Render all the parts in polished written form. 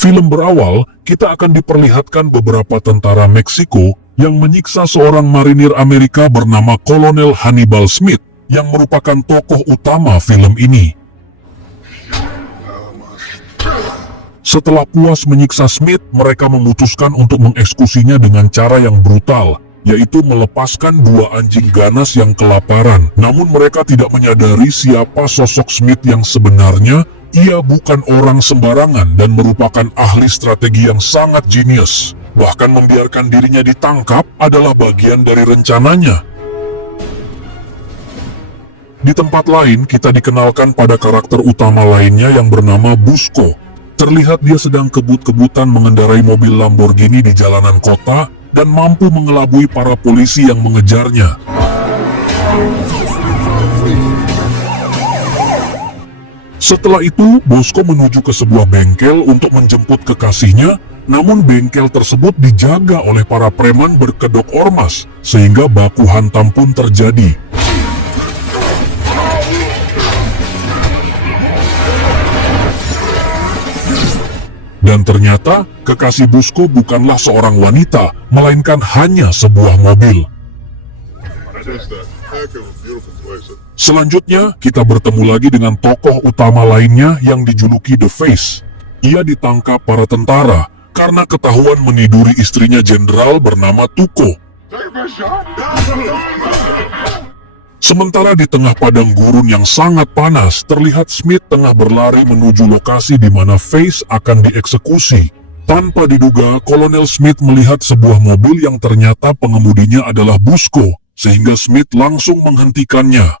Film berawal, kita akan diperlihatkan beberapa tentara Meksiko yang menyiksa seorang marinir Amerika bernama Kolonel Hannibal Smith yang merupakan tokoh utama film ini. Setelah puas menyiksa Smith, mereka memutuskan untuk mengeksekusinya dengan cara yang brutal, yaitu melepaskan dua anjing ganas yang kelaparan. Namun mereka tidak menyadari siapa sosok Smith yang sebenarnya. Ia bukan orang sembarangan dan merupakan ahli strategi yang sangat jenius. Bahkan membiarkan dirinya ditangkap adalah bagian dari rencananya. Di tempat lain, kita dikenalkan pada karakter utama lainnya yang bernama Busco. Terlihat dia sedang kebut-kebutan mengendarai mobil Lamborghini di jalanan kota dan mampu mengelabui para polisi yang mengejarnya. Setelah itu, Busco menuju ke sebuah bengkel untuk menjemput kekasihnya, namun bengkel tersebut dijaga oleh para preman berkedok ormas, sehingga baku hantam pun terjadi. Dan ternyata, kekasih Busco bukanlah seorang wanita, melainkan hanya sebuah mobil. Selanjutnya, kita bertemu lagi dengan tokoh utama lainnya yang dijuluki The Face. Ia ditangkap para tentara karena ketahuan meniduri istrinya jenderal bernama Tuco. Sementara di tengah padang gurun yang sangat panas, terlihat Smith tengah berlari menuju lokasi di mana Face akan dieksekusi. Tanpa diduga, Kolonel Smith melihat sebuah mobil yang ternyata pengemudinya adalah Busco, sehingga Smith langsung menghentikannya.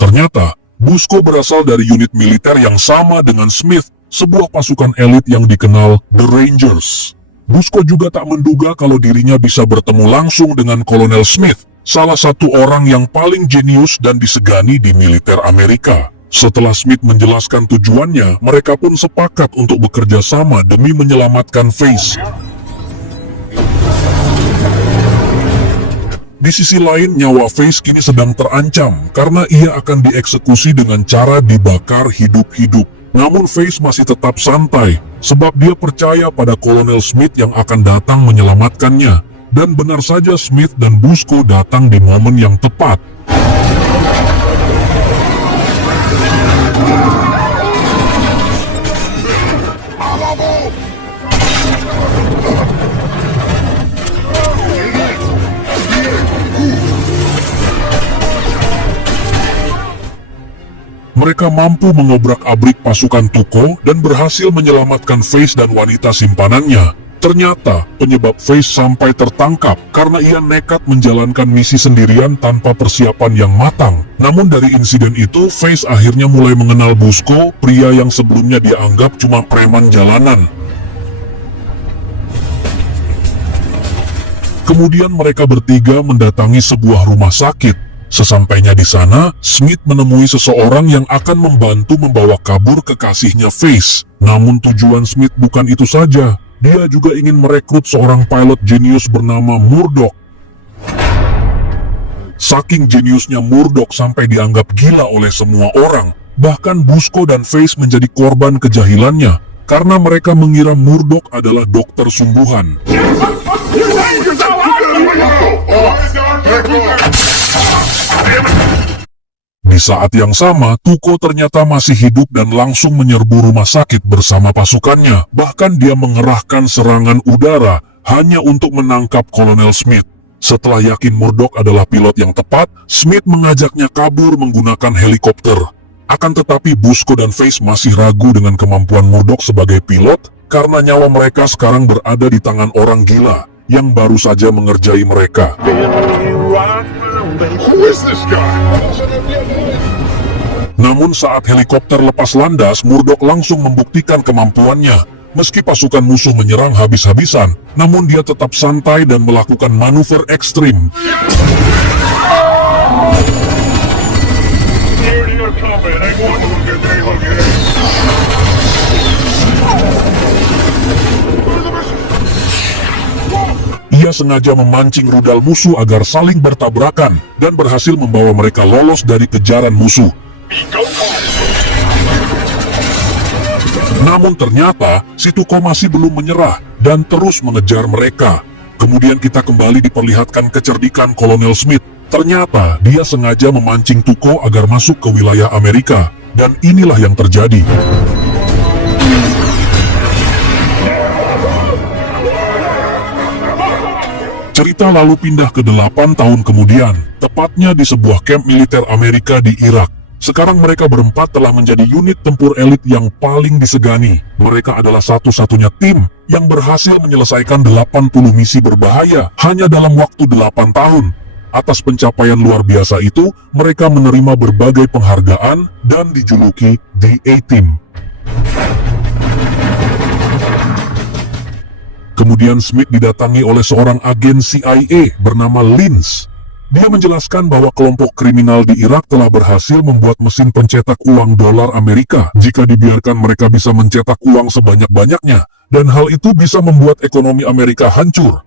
Ternyata, Busco berasal dari unit militer yang sama dengan Smith, sebuah pasukan elit yang dikenal The Rangers. Busco juga tak menduga kalau dirinya bisa bertemu langsung dengan Kolonel Smith, salah satu orang yang paling jenius dan disegani di militer Amerika. Setelah Smith menjelaskan tujuannya, mereka pun sepakat untuk bekerja sama demi menyelamatkan Face. Di sisi lain, nyawa Face kini sedang terancam karena ia akan dieksekusi dengan cara dibakar hidup-hidup. Namun Face masih tetap santai, sebab dia percaya pada Kolonel Smith yang akan datang menyelamatkannya. Dan benar saja Smith dan Busco datang di momen yang tepat. Mereka mampu mengobrak-abrik pasukan Tuco dan berhasil menyelamatkan Face dan wanita simpanannya. Ternyata, penyebab Face sampai tertangkap karena ia nekat menjalankan misi sendirian tanpa persiapan yang matang. Namun dari insiden itu, Face akhirnya mulai mengenal Busco, pria yang sebelumnya dianggap cuma preman jalanan. Kemudian mereka bertiga mendatangi sebuah rumah sakit. Sesampainya di sana, Smith menemui seseorang yang akan membantu membawa kabur kekasihnya Face. Namun tujuan Smith bukan itu saja. Dia juga ingin merekrut seorang pilot jenius bernama Murdoch. Saking jeniusnya Murdoch sampai dianggap gila oleh semua orang. Bahkan Busco dan Face menjadi korban kejahilannya, karena mereka mengira Murdoch adalah dokter sungguhan. Di saat yang sama, Tuco ternyata masih hidup dan langsung menyerbu rumah sakit bersama pasukannya. Bahkan dia mengerahkan serangan udara hanya untuk menangkap Kolonel Smith. Setelah yakin Murdoch adalah pilot yang tepat, Smith mengajaknya kabur menggunakan helikopter. Akan tetapi Busco dan Face masih ragu dengan kemampuan Murdoch sebagai pilot, karena nyawa mereka sekarang berada di tangan orang gila yang baru saja mengerjai mereka. Namun saat helikopter lepas landas, Murdoch langsung membuktikan kemampuannya. Meski pasukan musuh menyerang habis-habisan, namun dia tetap santai dan melakukan manuver ekstrim. Ia sengaja memancing rudal musuh agar saling bertabrakan dan berhasil membawa mereka lolos dari kejaran musuh. Namun ternyata si Tuko masih belum menyerah dan terus mengejar mereka. Kemudian kita kembali diperlihatkan kecerdikan Kolonel Smith. Ternyata dia sengaja memancing Tuko agar masuk ke wilayah Amerika. Dan inilah yang terjadi. Cerita lalu pindah ke 8 tahun kemudian, tepatnya di sebuah kamp militer Amerika di Irak. Sekarang mereka berempat telah menjadi unit tempur elit yang paling disegani. Mereka adalah satu-satunya tim yang berhasil menyelesaikan 80 misi berbahaya hanya dalam waktu 8 tahun. Atas pencapaian luar biasa itu, mereka menerima berbagai penghargaan dan dijuluki The A-Team. Kemudian Smith didatangi oleh seorang agen CIA bernama Lins. Dia menjelaskan bahwa kelompok kriminal di Irak telah berhasil membuat mesin pencetak uang dolar Amerika jika dibiarkan mereka bisa mencetak uang sebanyak-banyaknya, dan hal itu bisa membuat ekonomi Amerika hancur.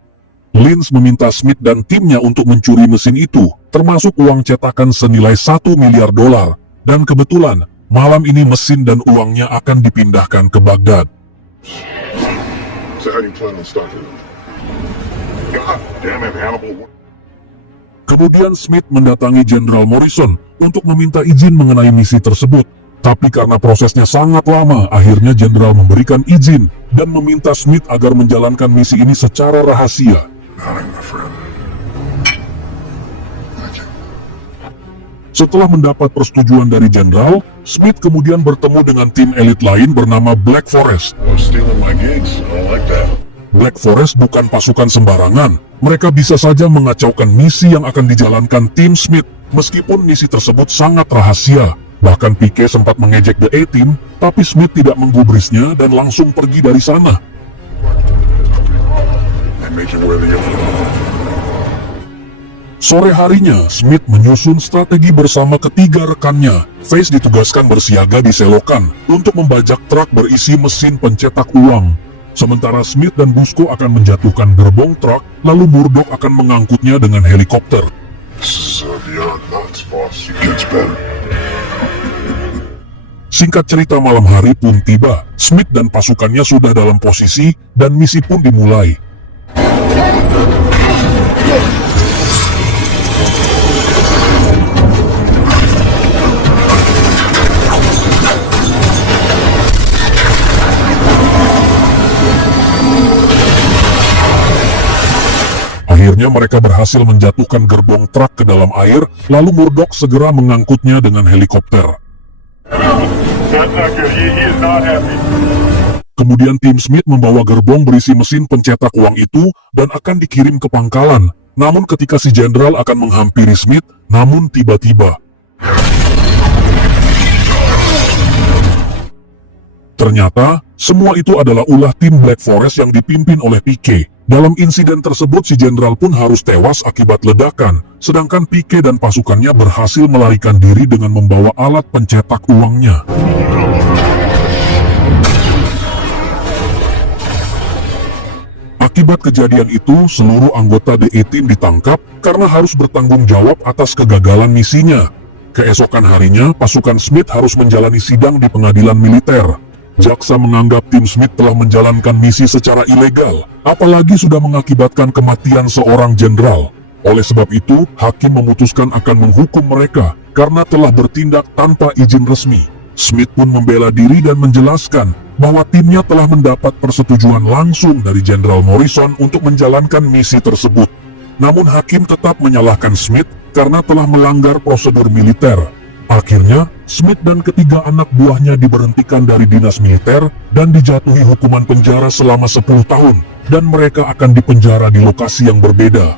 Lins meminta Smith dan timnya untuk mencuri mesin itu, termasuk uang cetakan senilai 1 miliar dolar, dan kebetulan malam ini mesin dan uangnya akan dipindahkan ke Baghdad. So how do you plan on stopping it? God damn it, Hannibal. Kemudian Smith mendatangi Jenderal Morrison untuk meminta izin mengenai misi tersebut. Tapi karena prosesnya sangat lama, akhirnya Jenderal memberikan izin dan meminta Smith agar menjalankan misi ini secara rahasia. Setelah mendapat persetujuan dari Jenderal, Smith kemudian bertemu dengan tim elit lain bernama Black Forest. Black Forest bukan pasukan sembarangan. Mereka bisa saja mengacaukan misi yang akan dijalankan tim Smith, meskipun misi tersebut sangat rahasia. Bahkan Pique sempat mengejek The A-Team, tapi Smith tidak menggubrisnya dan langsung pergi dari sana. Sore harinya, Smith menyusun strategi bersama ketiga rekannya. Face ditugaskan bersiaga di selokan untuk membajak truk berisi mesin pencetak uang. Sementara Smith dan Busko akan menjatuhkan gerbong truk, lalu Murdoch akan mengangkutnya dengan helikopter. Singkat cerita, malam hari pun tiba. Smith dan pasukannya sudah dalam posisi dan misi pun dimulai. Akhirnya mereka berhasil menjatuhkan gerbong truk ke dalam air, lalu Murdoch segera mengangkutnya dengan helikopter. Kemudian tim Smith membawa gerbong berisi mesin pencetak uang itu dan akan dikirim ke pangkalan. Namun ketika si Jenderal akan menghampiri Smith, namun tiba-tiba ternyata semua itu adalah ulah tim Black Forest yang dipimpin oleh Pique. Dalam insiden tersebut si Jenderal pun harus tewas akibat ledakan, sedangkan Pique dan pasukannya berhasil melarikan diri dengan membawa alat pencetak uangnya. Akibat kejadian itu, seluruh anggota The A-Team ditangkap karena harus bertanggung jawab atas kegagalan misinya. Keesokan harinya, pasukan Smith harus menjalani sidang di pengadilan militer. Jaksa menganggap tim Smith telah menjalankan misi secara ilegal, apalagi sudah mengakibatkan kematian seorang jenderal. Oleh sebab itu, hakim memutuskan akan menghukum mereka karena telah bertindak tanpa izin resmi. Smith pun membela diri dan menjelaskan bahwa timnya telah mendapat persetujuan langsung dari Jenderal Morrison untuk menjalankan misi tersebut. Namun hakim tetap menyalahkan Smith karena telah melanggar prosedur militer. Akhirnya, Smith dan ketiga anak buahnya diberhentikan dari dinas militer dan dijatuhi hukuman penjara selama 10 tahun, dan mereka akan dipenjara di lokasi yang berbeda.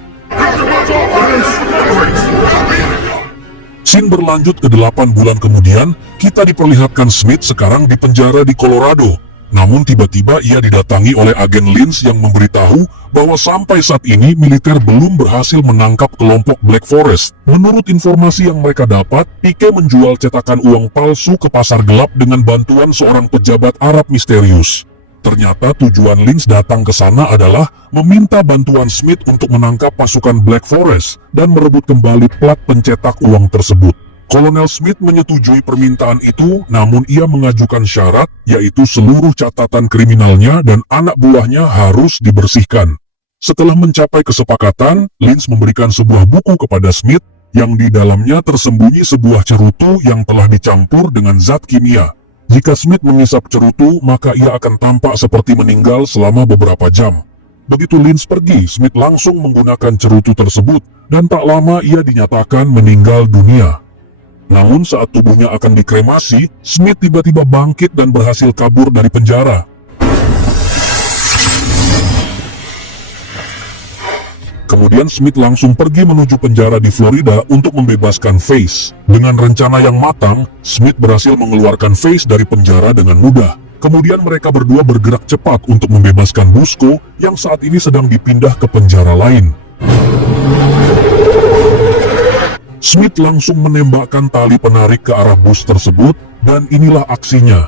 Scene berlanjut ke 8 bulan kemudian, kita diperlihatkan Smith sekarang di penjara di Colorado. Namun tiba-tiba ia didatangi oleh agen Lins yang memberitahu bahwa sampai saat ini militer belum berhasil menangkap kelompok Black Forest. Menurut informasi yang mereka dapat, Pique menjual cetakan uang palsu ke pasar gelap dengan bantuan seorang pejabat Arab misterius. Ternyata tujuan Lins datang ke sana adalah meminta bantuan Smith untuk menangkap pasukan Black Forest dan merebut kembali plat pencetak uang tersebut. Kolonel Smith menyetujui permintaan itu, namun ia mengajukan syarat, yaitu seluruh catatan kriminalnya dan anak buahnya harus dibersihkan. Setelah mencapai kesepakatan, Lynch memberikan sebuah buku kepada Smith, yang di dalamnya tersembunyi sebuah cerutu yang telah dicampur dengan zat kimia. Jika Smith mengisap cerutu, maka ia akan tampak seperti meninggal selama beberapa jam. Begitu Lynch pergi, Smith langsung menggunakan cerutu tersebut, dan tak lama ia dinyatakan meninggal dunia. Namun saat tubuhnya akan dikremasi, Smith tiba-tiba bangkit dan berhasil kabur dari penjara. Kemudian Smith langsung pergi menuju penjara di Florida untuk membebaskan Face. Dengan rencana yang matang, Smith berhasil mengeluarkan Face dari penjara dengan mudah. Kemudian mereka berdua bergerak cepat untuk membebaskan Busco yang saat ini sedang dipindah ke penjara lain. Smith langsung menembakkan tali penarik ke arah bus tersebut, dan inilah aksinya.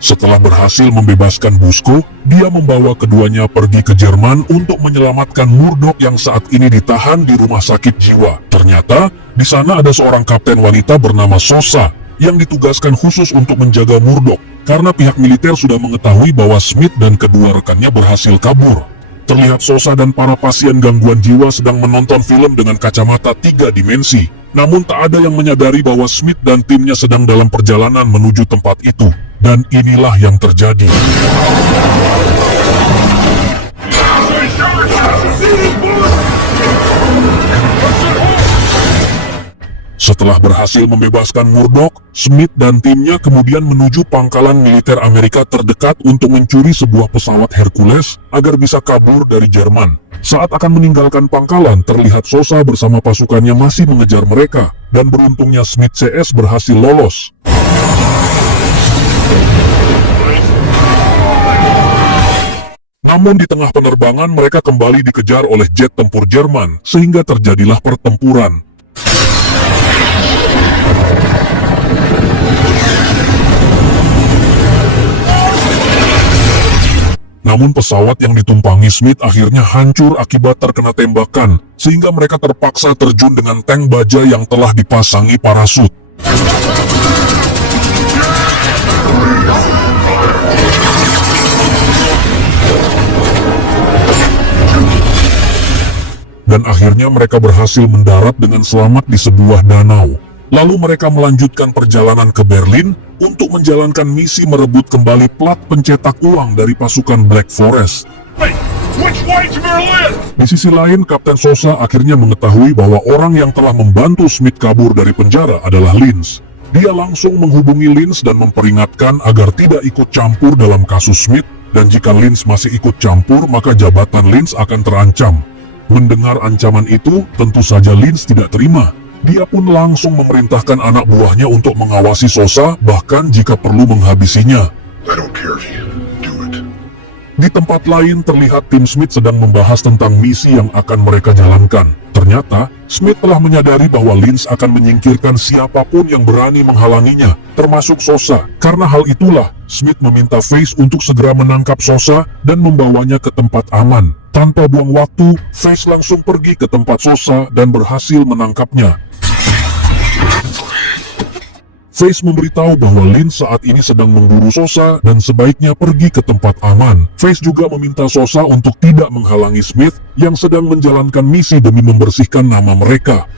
Setelah berhasil membebaskan Busco, dia membawa keduanya pergi ke Jerman untuk menyelamatkan Murdoch yang saat ini ditahan di rumah sakit jiwa. Ternyata, di sana ada seorang kapten wanita bernama Sosa yang ditugaskan khusus untuk menjaga Murdoch, karena pihak militer sudah mengetahui bahwa Smith dan kedua rekannya berhasil kabur. Terlihat Sosa dan para pasien gangguan jiwa sedang menonton film dengan kacamata 3 dimensi. Namun tak ada yang menyadari bahwa Smith dan timnya sedang dalam perjalanan menuju tempat itu. Dan inilah yang terjadi. Setelah berhasil membebaskan Murdoch, Smith dan timnya kemudian menuju pangkalan militer Amerika terdekat untuk mencuri sebuah pesawat Hercules agar bisa kabur dari Jerman. Saat akan meninggalkan pangkalan, terlihat Sosa bersama pasukannya masih mengejar mereka, dan beruntungnya Smith CS berhasil lolos. Namun di tengah penerbangan mereka kembali dikejar oleh jet tempur Jerman, sehingga terjadilah pertempuran. Namun pesawat yang ditumpangi Smith akhirnya hancur akibat terkena tembakan, sehingga mereka terpaksa terjun dengan tank baja yang telah dipasangi parasut. Dan akhirnya mereka berhasil mendarat dengan selamat di sebuah danau. Lalu mereka melanjutkan perjalanan ke Berlin untuk menjalankan misi merebut kembali plat pencetak uang dari pasukan Black Forest. Hey, which way to Berlin? Di sisi lain, Kapten Sosa akhirnya mengetahui bahwa orang yang telah membantu Smith kabur dari penjara adalah Lynch. Dia langsung menghubungi Lynch dan memperingatkan agar tidak ikut campur dalam kasus Smith, dan jika Lynch masih ikut campur, maka jabatan Lynch akan terancam. Mendengar ancaman itu, tentu saja Lynch tidak terima. Dia pun langsung memerintahkan anak buahnya untuk mengawasi Sosa, bahkan jika perlu menghabisinya. I don't care if you do it. Di tempat lain terlihat tim Smith sedang membahas tentang misi yang akan mereka jalankan. Ternyata, Smith telah menyadari bahwa Lynch akan menyingkirkan siapapun yang berani menghalanginya, termasuk Sosa. Karena hal itulah, Smith meminta Face untuk segera menangkap Sosa dan membawanya ke tempat aman. Tanpa buang waktu, Face langsung pergi ke tempat Sosa dan berhasil menangkapnya. Face memberitahu bahwa Lynch saat ini sedang memburu Sosa dan sebaiknya pergi ke tempat aman. Face juga meminta Sosa untuk tidak menghalangi Smith yang sedang menjalankan misi demi membersihkan nama mereka.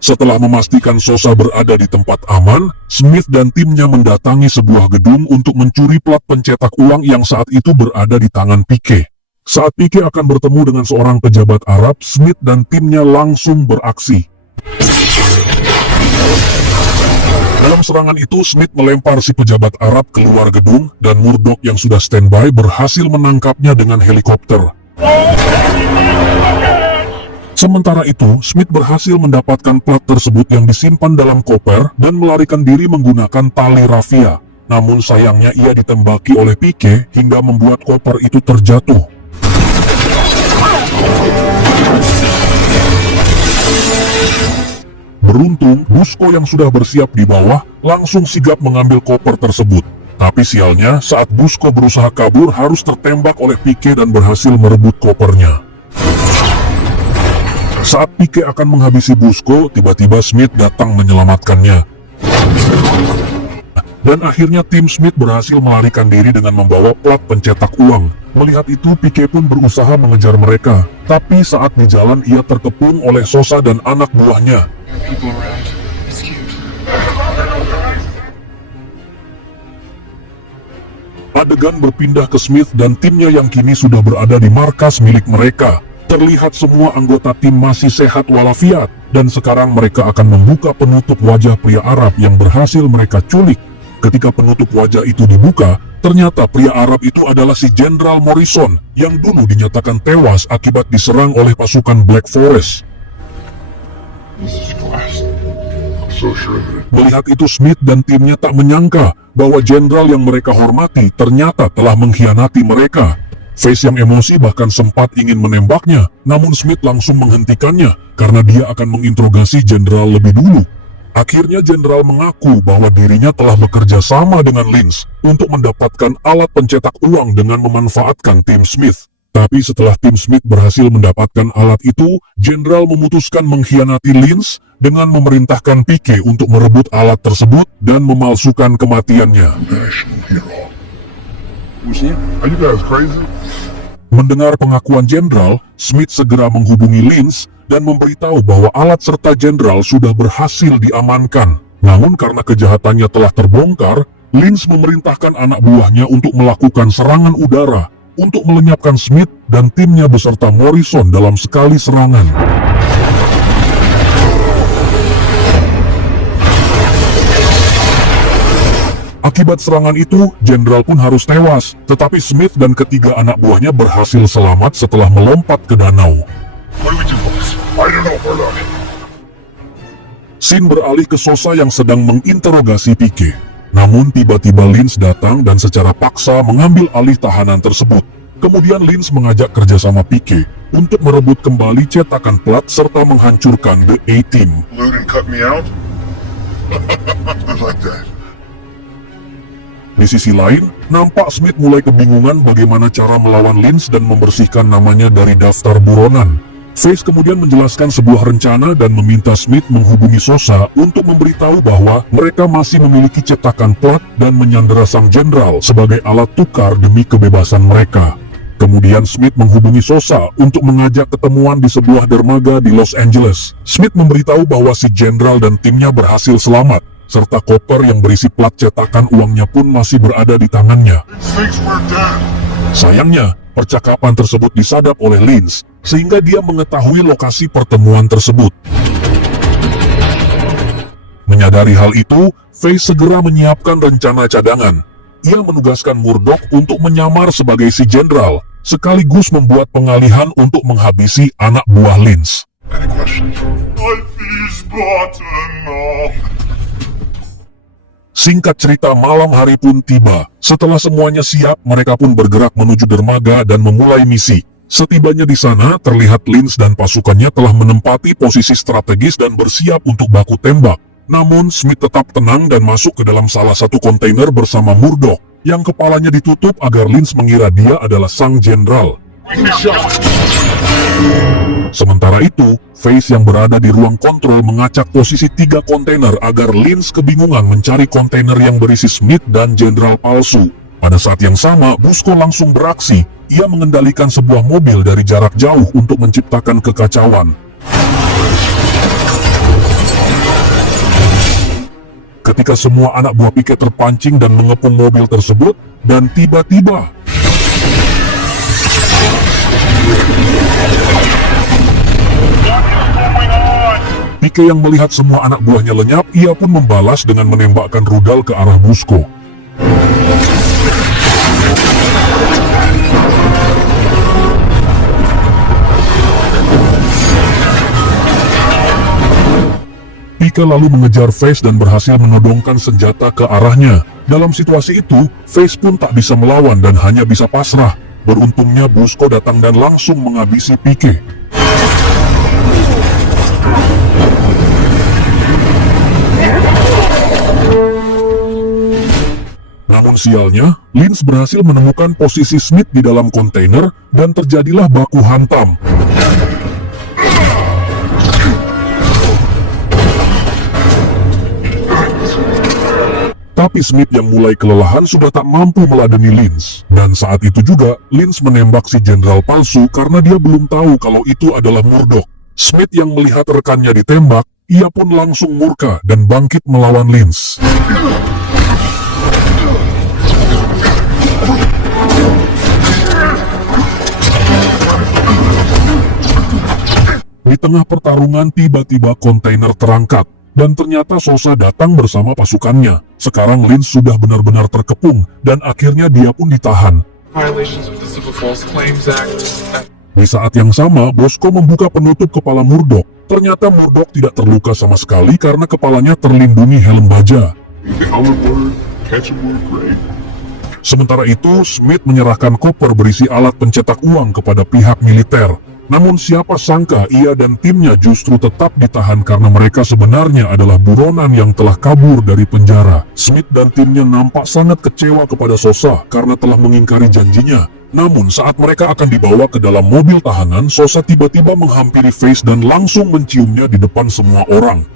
Setelah memastikan Sosa berada di tempat aman, Smith dan timnya mendatangi sebuah gedung untuk mencuri plat pencetak uang yang saat itu berada di tangan Pique. Saat Pique akan bertemu dengan seorang pejabat Arab, Smith dan timnya langsung beraksi. Dalam serangan itu, Smith melempar si pejabat Arab keluar gedung, dan Murdoch yang sudah standby berhasil menangkapnya dengan helikopter. Sementara itu, Smith berhasil mendapatkan plat tersebut yang disimpan dalam koper dan melarikan diri menggunakan tali rafia. Namun sayangnya ia ditembaki oleh Pique hingga membuat koper itu terjatuh. Beruntung, Busco yang sudah bersiap di bawah langsung sigap mengambil koper tersebut. Tapi sialnya, saat Busko berusaha kabur harus tertembak oleh Pike dan berhasil merebut kopernya. Saat Pike akan menghabisi Busko, tiba-tiba Smith datang menyelamatkannya. Dan akhirnya tim Smith berhasil melarikan diri dengan membawa plat pencetak uang. Melihat itu, Pike pun berusaha mengejar mereka. Tapi saat di jalan ia terkepung oleh Sosa dan anak buahnya. People around. It's cute. Adegan berpindah ke Smith dan timnya yang kini sudah berada di markas milik mereka. Terlihat semua anggota tim masih sehat walafiat, dan sekarang mereka akan membuka penutup wajah pria Arab yang berhasil mereka culik. Ketika penutup wajah itu dibuka, ternyata pria Arab itu adalah si Jenderal Morrison yang dulu dinyatakan tewas akibat diserang oleh pasukan Black Forest. Jesus Christ. I'm so sure that Melihat itu, Smith dan timnya tak menyangka bahwa jenderal yang mereka hormati ternyata telah mengkhianati mereka. Face yang emosi bahkan sempat ingin menembaknya, namun Smith langsung menghentikannya karena dia akan menginterogasi jenderal lebih dulu. Akhirnya jenderal mengaku bahwa dirinya telah bekerja sama dengan Lynch untuk mendapatkan alat pencetak uang dengan memanfaatkan tim Smith. Tapi setelah tim Smith berhasil mendapatkan alat itu, jenderal memutuskan mengkhianati Lynch dengan memerintahkan Pike untuk merebut alat tersebut dan memalsukan kematiannya. national hero. Museum? Are you guys crazy? Mendengar pengakuan jenderal, Smith segera menghubungi Lynch dan memberitahu bahwa alat serta jenderal sudah berhasil diamankan. Namun karena kejahatannya telah terbongkar, Lynch memerintahkan anak buahnya untuk melakukan serangan udara untuk melenyapkan Smith dan timnya beserta Morrison dalam sekali serangan. Akibat serangan itu, jenderal pun harus tewas, tetapi Smith dan ketiga anak buahnya berhasil selamat setelah melompat ke danau. What do we do, boss? I don't know, Murdoch. Scene beralih ke Sosa yang sedang menginterogasi Pike. Namun tiba-tiba Lynch datang dan secara paksa mengambil alih tahanan tersebut. Kemudian Lynch mengajak kerjasama Pike untuk merebut kembali cetakan plat serta menghancurkan The A-Team. Loot and cut me out? I like that. Di sisi lain, nampak Smith mulai kebingungan bagaimana cara melawan Lynch dan membersihkan namanya dari daftar buronan. Face kemudian menjelaskan sebuah rencana dan meminta Smith menghubungi Sosa untuk memberitahu bahwa mereka masih memiliki cetakan plat dan menyandera sang jenderal sebagai alat tukar demi kebebasan mereka. Kemudian Smith menghubungi Sosa untuk mengajak ketemuan di sebuah dermaga di Los Angeles. Smith memberitahu bahwa si jenderal dan timnya berhasil selamat, serta koper yang berisi plat cetakan uangnya pun masih berada di tangannya. These things were dead. Sayangnya, percakapan tersebut disadap oleh Lynch, sehingga dia mengetahui lokasi pertemuan tersebut. Menyadari hal itu, Face segera menyiapkan rencana cadangan. Ia menugaskan Murdoch untuk menyamar sebagai si jenderal, sekaligus membuat pengalihan untuk menghabisi anak buah Lynch. Any questions? Life is but enough. Singkat cerita, malam hari pun tiba. Setelah semuanya siap, mereka pun bergerak menuju dermaga dan memulai misi. Setibanya di sana, terlihat Lynch dan pasukannya telah menempati posisi strategis dan bersiap untuk baku tembak. Namun, Smith tetap tenang dan masuk ke dalam salah satu kontainer bersama Murdoch, yang kepalanya ditutup agar Lynch mengira dia adalah sang jenderal. We can shot. Sementara itu, Face yang berada di ruang kontrol mengacak posisi 3 kontainer agar Lynch kebingungan mencari kontainer yang berisi Smith dan jenderal palsu. Pada saat yang sama, Busko langsung beraksi. Ia mengendalikan sebuah mobil dari jarak jauh untuk menciptakan kekacauan. Ketika semua anak buah Pike terpancing dan mengepung mobil tersebut, dan tiba-tiba Pike yang melihat semua anak buahnya lenyap, ia pun membalas dengan menembakkan rudal ke arah Busko. Pike lalu mengejar Face dan berhasil menodongkan senjata ke arahnya. Dalam situasi itu, Face pun tak bisa melawan dan hanya bisa pasrah. Beruntungnya Busko datang dan langsung menghabisi Pike. Namun Sialnya, Lynch berhasil menemukan posisi Smith di dalam kontainer dan terjadilah baku hantam. Tapi Smith yang mulai kelelahan sudah tak mampu meladeni Lynch. Dan saat itu juga, Lynch menembak si jenderal palsu karena dia belum tahu kalau itu adalah Murdoch. Smith yang melihat rekannya ditembak, ia pun langsung murka dan bangkit melawan Lynch. Di tengah pertarungan tiba-tiba kontainer terangkat. Dan ternyata Sosa datang bersama pasukannya. Sekarang Lynch sudah benar-benar terkepung dan akhirnya dia pun ditahan. Violations of the Civil False Claims Act. Di saat yang sama, Bosco membuka penutup kepala Murdoch. Ternyata Murdoch tidak terluka sama sekali karena kepalanya terlindungi helm baja. Howard, catchable, great. Sementara itu, Smith menyerahkan koper berisi alat pencetak uang kepada pihak militer. Namun siapa sangka ia dan timnya justru tetap ditahan karena mereka sebenarnya adalah buronan yang telah kabur dari penjara. Smith dan timnya nampak sangat kecewa kepada Sosa karena telah mengingkari janjinya. Namun saat mereka akan dibawa ke dalam mobil tahanan, Sosa tiba-tiba menghampiri Face dan langsung menciumnya di depan semua orang.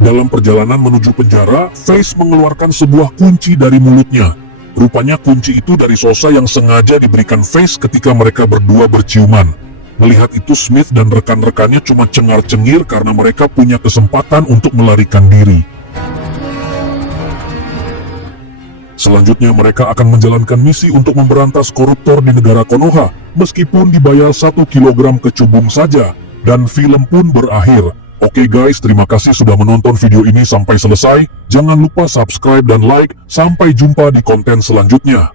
Dalam perjalanan menuju penjara, Face mengeluarkan sebuah kunci dari mulutnya. Rupanya kunci itu dari Sosa yang sengaja diberikan Face ketika mereka berdua berciuman. Melihat itu, Smith dan rekan-rekannya cuma cengar-cengir karena mereka punya kesempatan untuk melarikan diri. Selanjutnya mereka akan menjalankan misi untuk memberantas koruptor di negara Konoha, meskipun dibayar 1 kilogram kecubung saja, dan film pun berakhir. Oke guys, terima kasih sudah menonton video ini sampai selesai. Jangan lupa subscribe dan like. Sampai jumpa di konten selanjutnya.